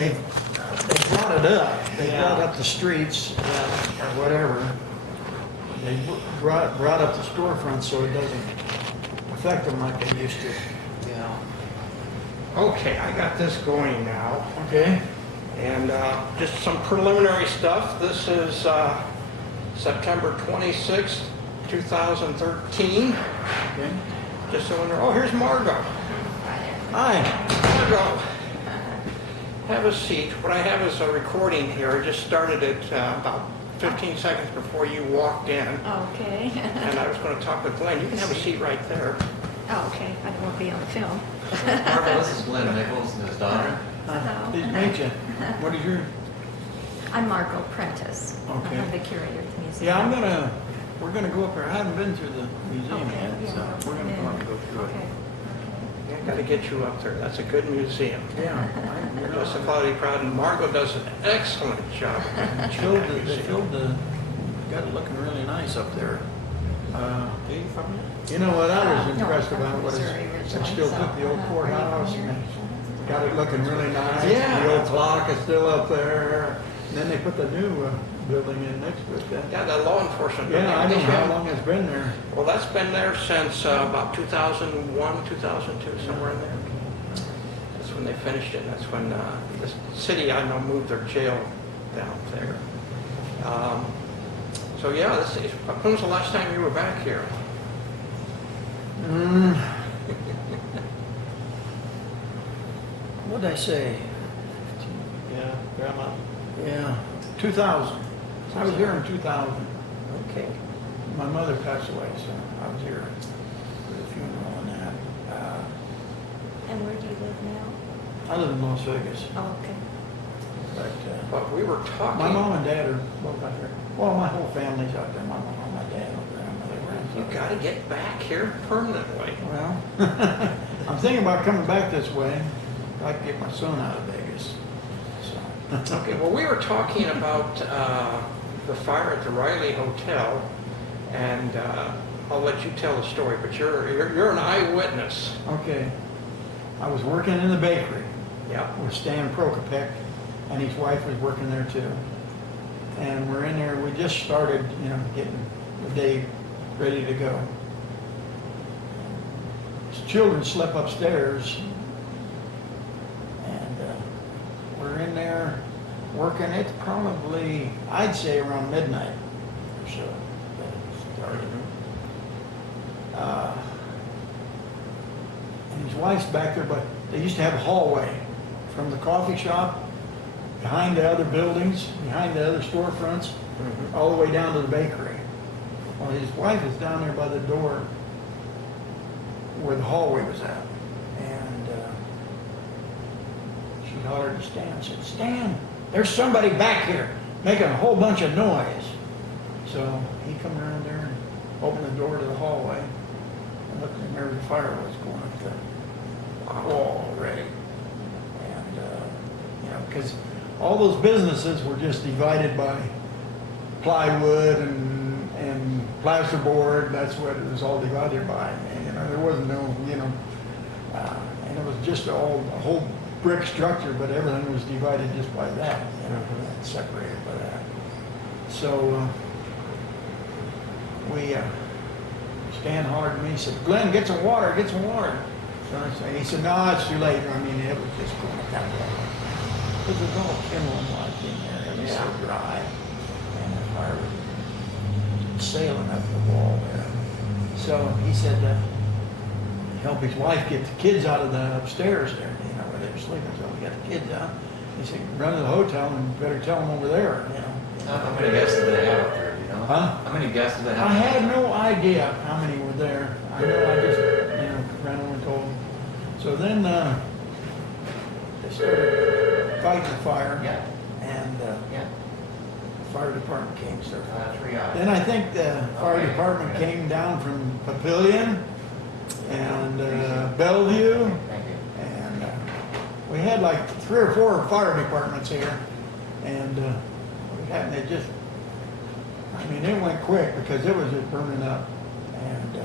they brought it up. They brought up the streets or whatever. They brought up the storefront so it doesn't affect them like they used to. Yeah. Okay, I got this going now. Okay. And just some preliminary stuff. This is September 26th, 2013. Okay. Just so you know. Oh, here's Margot. Hi. Margot, have a seat. What I have is a recording here. I just started it about 15 seconds before you walked in. Okay. And I was going to talk with Glen. You can have a seat right there. Oh, okay. I won't be on film. Marvel, this is Glen Nichols and his daughter. Hello. Pleased to meet you. What is your? I'm Margot Prentice. Okay. I'm the curator at the museum. Yeah, we're gonna go up there. I haven't been through the museum Okay, yet, yeah, so we're gonna yeah. go up and go through it. Okay. I've got to get you up there. That's a good museum. Yeah. You're justifiably proud, and Margot does an excellent job. Got it looking really nice up there. Are you from there? You know what I was No, impressed I'm about from was Missouri they originally, still so, took the old courthouse and they got it looking really nice. Yeah. The old clock is still up there. And then they put the new building in next to it. Yeah, the law enforcement. Yeah, I building. don't know how long it's been there. Well, that's been there since about 2001, 2002, somewhere in there. That's when they finished it. That's when the city, I know, moved their jail down there. So yeah, when was the last time you were back here? What'd I say? Yeah, Grandma. Yeah, 2000. I was here in 2000. Okay. My mother passed away, so I was here for the funeral and that. And where do you live now? I live in Las Vegas, Oh, okay. but But we were talking. my mom and dad are both out there. Well, my whole family's out there. My mom, my dad, my grandmother, You grandfather. got to get back here permanently. Well, I'm thinking about coming back this way. I can get my son out of Vegas. So. Okay, well, we were talking about the fire at the Riley Hotel, and I'll let you tell the story, but you're an eyewitness. Okay. I was working in the bakery Yep. with Stan Prokopek, and his wife was working there too. And we're in there, we just started, getting the day ready to go. His children slept upstairs, and we're in there working. It's probably, I'd say, around midnight or so that it started. And his wife's back there, but they used to have a hallway from the coffee shop, behind the other buildings, behind the other storefronts, all the way down to the bakery. Well, his wife is down there by the door where the hallway was at. And she hollered to Stan, said, "Stan, there's somebody back here making a whole bunch of noise." So he come around there and opened the door to the hallway and looked, and there the fire was going up the wall already. And, because all those businesses were just divided by plywood and plasterboard. That's what it was all divided by. And, there wasn't no, and it was just a whole brick structure, but everything was divided just by that, separated by that. So Stan hollered to me, he said, "Glenn, get some water, get some water." So he said, "No, it's too late." I mean, it was just going at that way. Because it was all kindling-like in there. It was so dry. And the fire was sailing up the wall there. So he said, help his wife get the kids out of the upstairs there, where they were sleeping. So we got the kids out. He said, "Run to the hotel and better tell them over there, How many guests did they have up there, do you know? Huh? How many guests did they have? I had no idea how many were there. I know I just, ran over and told them. So then they started fighting the fire. Yeah. And Yeah. the fire department came. So 3 hours. then I think the fire department came down from Papillion and Bellevue. Thank you. And we had like 3 or 4 fire departments here. And it just, it went quick because it was just burning up. And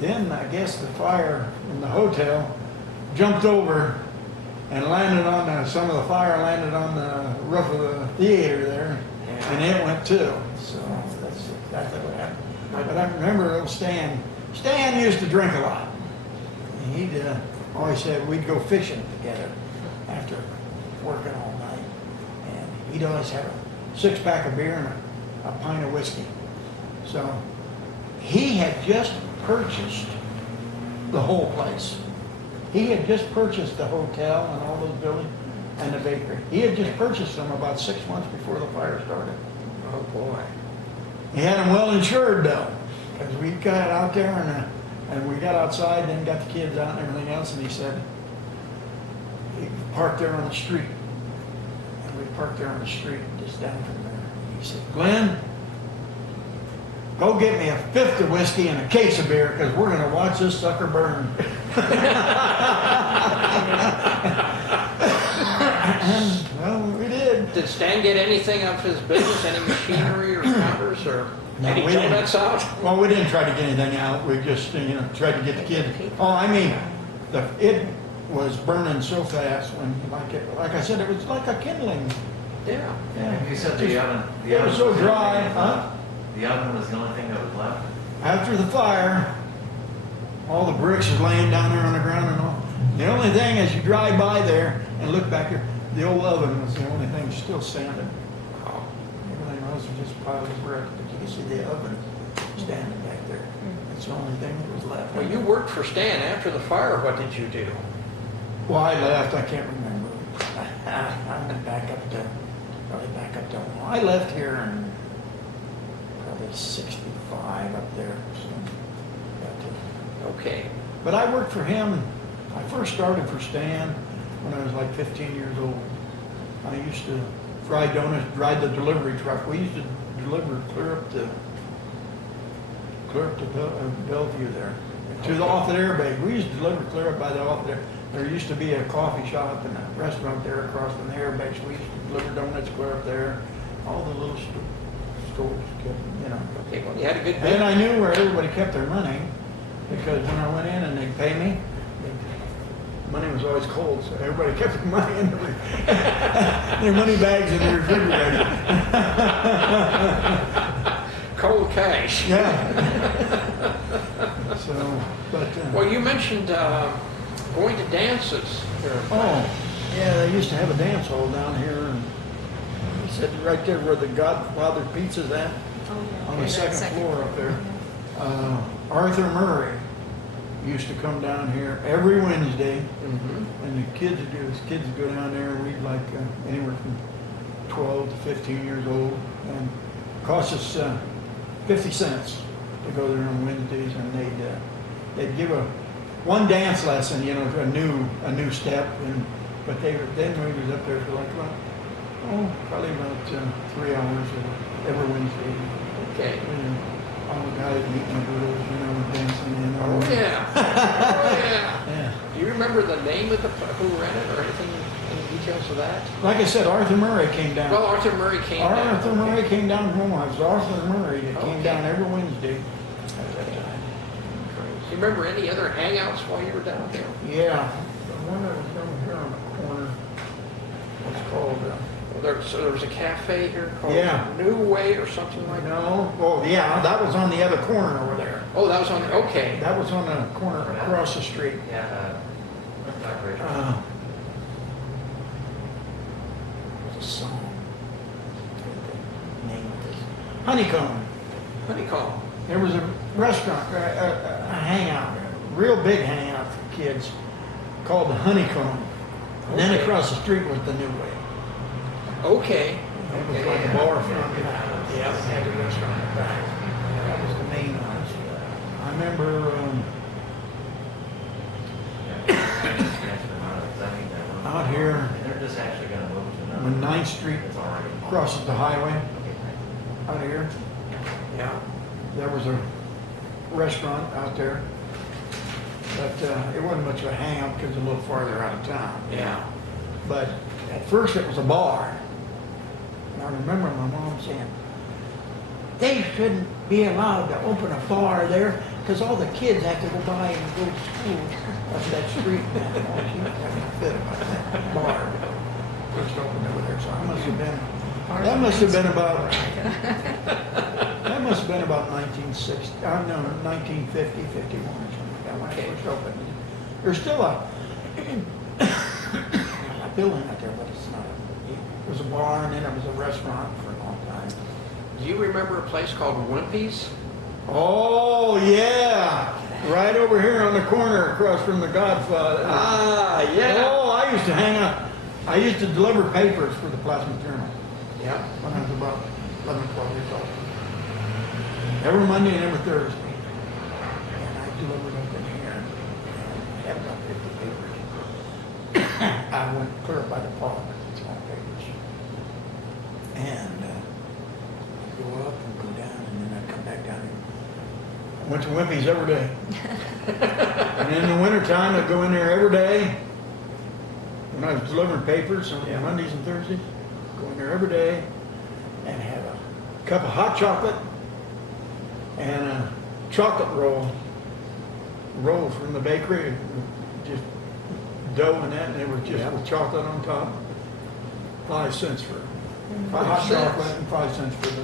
then I guess the fire in the hotel jumped over and landed on some of the fire landed on the roof of the theater there, and it went too. So that's exactly what happened. But I remember old Stan. Stan used to drink a lot. And he'd always said we'd go fishing together after working all night, and he'd always have a 6-pack of beer and a pint of whiskey. So he had just purchased the whole place. He had just purchased the hotel and all those buildings and the bakery. He had just purchased them about 6 months before the fire started. Oh, boy. He had them well insured though, because we got out there and we got outside, then got the kids out and everything else, and he said, he parked there on the street. And we parked there on the street, just down from there. He said, Glenn, go get me a 5th of whiskey and a case of beer, because we're going to watch this sucker burn. And, well, we did. Did Stan get anything of his business, any machinery or counters or No, any we didn't. donuts out? Well, we didn't try to get anything out. We just, tried to get the kids. Oh, I mean, it was burning so fast when, like I said, it was like a kindling. Yeah. And you said the oven. It was so dry, huh? The oven was the only thing that was left? After the fire, all the bricks are laying down there on the ground and all. The only thing as you drive by there and look back here, the old oven was the only thing still standing. Oh, Everything else was just piles of brick, but you can see the oven standing back there. That's the only thing that was left. well, you worked for Stan after the fire. What did you do? Well, I left, I can't remember. I went back up to, I left here in probably 65 up there. So, Okay. but I worked for him, I first started for Stan when I was like 15 years old. I used to fry donuts, drive the delivery truck. We used to deliver clear up to Bellevue there, to the Offutt Air Base. We used to deliver clear up by the Offutt Air. There used to be a coffee shop and a restaurant there across from the air base. We used to deliver donuts clear up there. All the little stores kept. Okay, well, you had a good And bit. I knew where everybody kept their money, because when I went in and they'd pay me, the money was always cold, so everybody kept their money in their money bags in the refrigerator. Cold cash. Yeah. So, but, Well, you mentioned going to dances. oh, yeah, they used to have a dance hall down here, and he said right there where the Godfather Pizza's at, Oh, yeah. on the Okay, second floor up there. Arthur Murray used to come down here every Wednesday, Mm-hmm. and the kids would go down there and read like anywhere from 12 to 15 years old, and it cost us 50 cents to go there on Wednesdays, and they'd give one dance lesson, a new step, but then we was up there for like probably about 3 hours every Wednesday. Okay. All the guys meeting the girls, dancing in. Oh, yeah. Oh, yeah. Yeah. Do you remember the name of who ran it or anything, any details of that? Like I said, Arthur Murray came down. Well, Arthur Murray came down. Arthur Murray came down from Omaha. It was Arthur Murray that came Okay. down every Wednesday at that time. Do you remember any other hangouts while you were down there? Yeah. The one that was down here on the corner was called, So there was a cafe here called Yeah. New Way or something like that? no, well, yeah, that was on the other corner over there. Oh, that was on the, okay. That was on the corner across the street. Yeah, Rachel. What's a song? Name of this. Honeycomb. Honeycomb. There was a restaurant, a hangout, a real big hangout for kids called the Honeycomb. And then Okay. across the street was the New Way. Okay. It was like a bar front. Yeah, they had a restaurant in the back. That was the main one. I remember, out here, They're just actually gonna move to another. when 9th Street It's already. crosses the highway, out here, Yeah. there was a restaurant out there. But it wasn't much of a hangout because it was a little farther out of town. Yeah. But at first it was a bar. And I remember my mom saying, they shouldn't be allowed to open a bar there because all the kids have to go by and go to school up that street. Man, oh, she was having a fit about that bar. First opened over there, so that must have been about 1960, no, 1950, 51 or something like that when Okay. it first opened. There's still a building out there, but it's not. It was a bar and then it was a restaurant for a long time. Do you remember a place called Wimpy's? Oh, yeah. Right over here on the corner across from the Godfather. Ah, Oh, I used to hang out. I used to deliver papers for the Plasma Journal Yeah. when I was about 11, 12 years old. Every Monday and every Thursday. And I delivered up in here. I had about 50 papers. I went clear up by the park with my papers. And I'd go up and go down, and then I'd come back down. I went to Wimpy's every day. And in the wintertime, I'd go in there every day. When I was delivering papers on Yeah. Mondays and Thursdays, go in there every day and have a cup of hot chocolate and a chocolate roll from the bakery, just dough and that, and it was just Yeah. with chocolate on top. 5 cents for 5 hot cents? chocolate and 5 cents for the.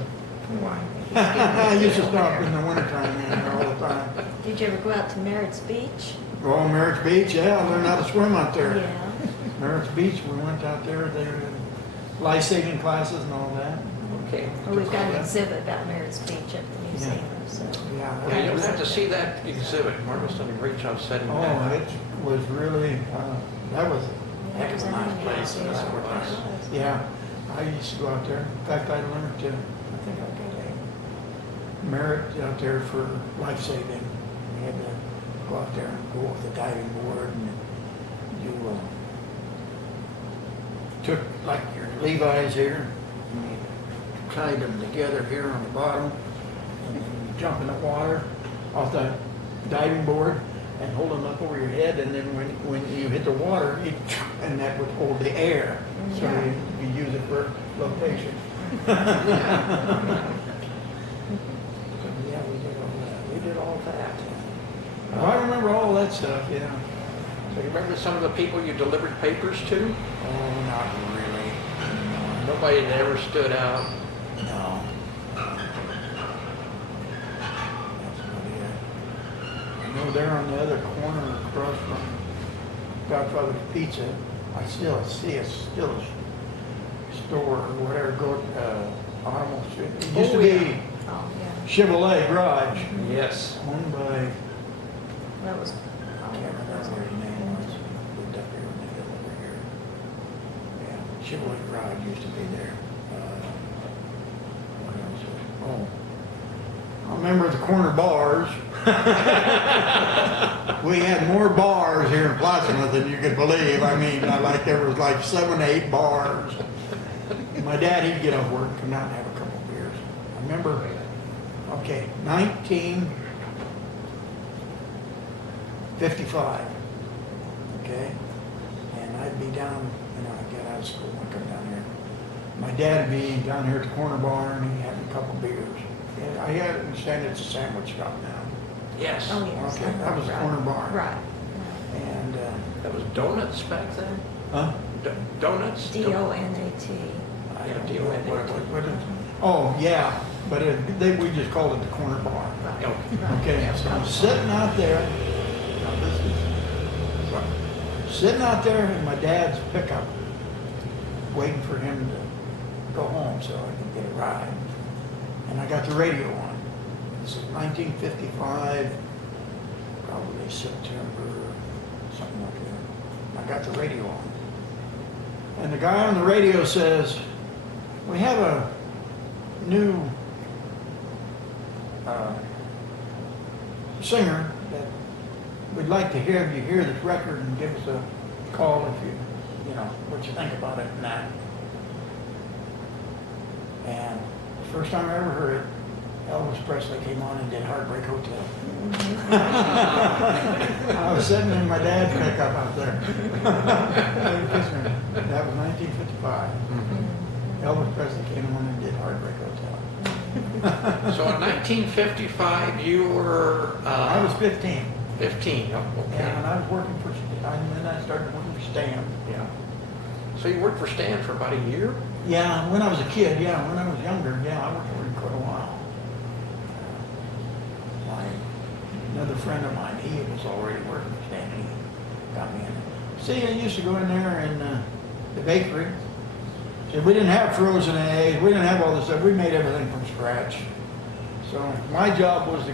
Wow. I used to stop in the wintertime in there all the time. Did you ever go out to Merritt's Beach? Oh, Merritt's Beach, yeah, I learned how to swim out there. Yeah. Merritt's Beach, we went out there, they were in life-saving classes and all that. Okay. Well, we've got an exhibit about Merritt's Beach at the museum, so. Yeah. Well, you'll have to see that exhibit. Margaret's done a great job setting Oh, that. it was really, that was a heck It was of a nice a place. nice Yeah. place. Yeah, I used to go out there. In fact, I learned to, I think I got a merit out there for life-saving. We had to go out there and go off the diving board and you took like your Levi's here and you tied them together here on the bottom and then you jump in the water off the diving board and hold them up over your head, and then when you hit the water, and that would hold the air, so you use it for flotation. Yeah, we did all that. We did all that. Oh, I remember all that stuff. Yeah. So you remember some of the people you delivered papers to? Oh, not really. Nobody that ever stood out. No. That's about it. I know there on the other corner across from Godfather's Pizza, I still see a store or whatever, almost, it used to be Oh, yeah. Chevrolet Garage, Yes. owned by, That was. I can't remember what his name was, lived up here in the hill over here. Yeah, Chevrolet Garage used to be there. What else? Oh, I remember the corner bars. We had more bars here in Plattsmouth than you could believe. I mean, there was like 7, 8 bars. My dad, he'd get off work and come out and have a couple of beers. I remember, okay, 1955, okay? And I'd be down, I'd get out of school and come down here. My dad would be down here at the corner bar and he'd have a couple of beers. And I understand it's a sandwich shop now. Yes. Oh, yes. Okay, that was the corner bar. Right. And, That was donuts back then? huh? Donuts? D-O-N-A-T. I Yeah, don't deal know with it. what it- oh, yeah, but we just called it the corner bar. Oh, Okay, so I'm sitting out there, now this is, sitting out there in my dad's pickup, waiting for him to go home so I could get a ride. And I got the radio on. This is 1955, probably September, something like that. I got the radio on. And the guy on the radio says, we have a new singer that we'd like to hear you hear this record and give us a call if what you think about it and that. And the first time I ever heard it, Elvis Presley came on and did Heartbreak Hotel. I was sitting in my dad's pickup out there. That was 1955. Elvis Presley came on and did Heartbreak Hotel. So in 1955, you were I was 15. 15. Oh, okay. Yeah, and I was working for, and then I started working for Stan. Yeah. So you worked for Stan for about a year? Yeah, when I was a kid, yeah, when I was younger, yeah, I worked for him quite a while. Another friend of mine, he was already working for Stan, he got me in. See, I used to go in there in the bakery. See, we didn't have frozen eggs, we didn't have all this stuff, we made everything from scratch. So my job was to go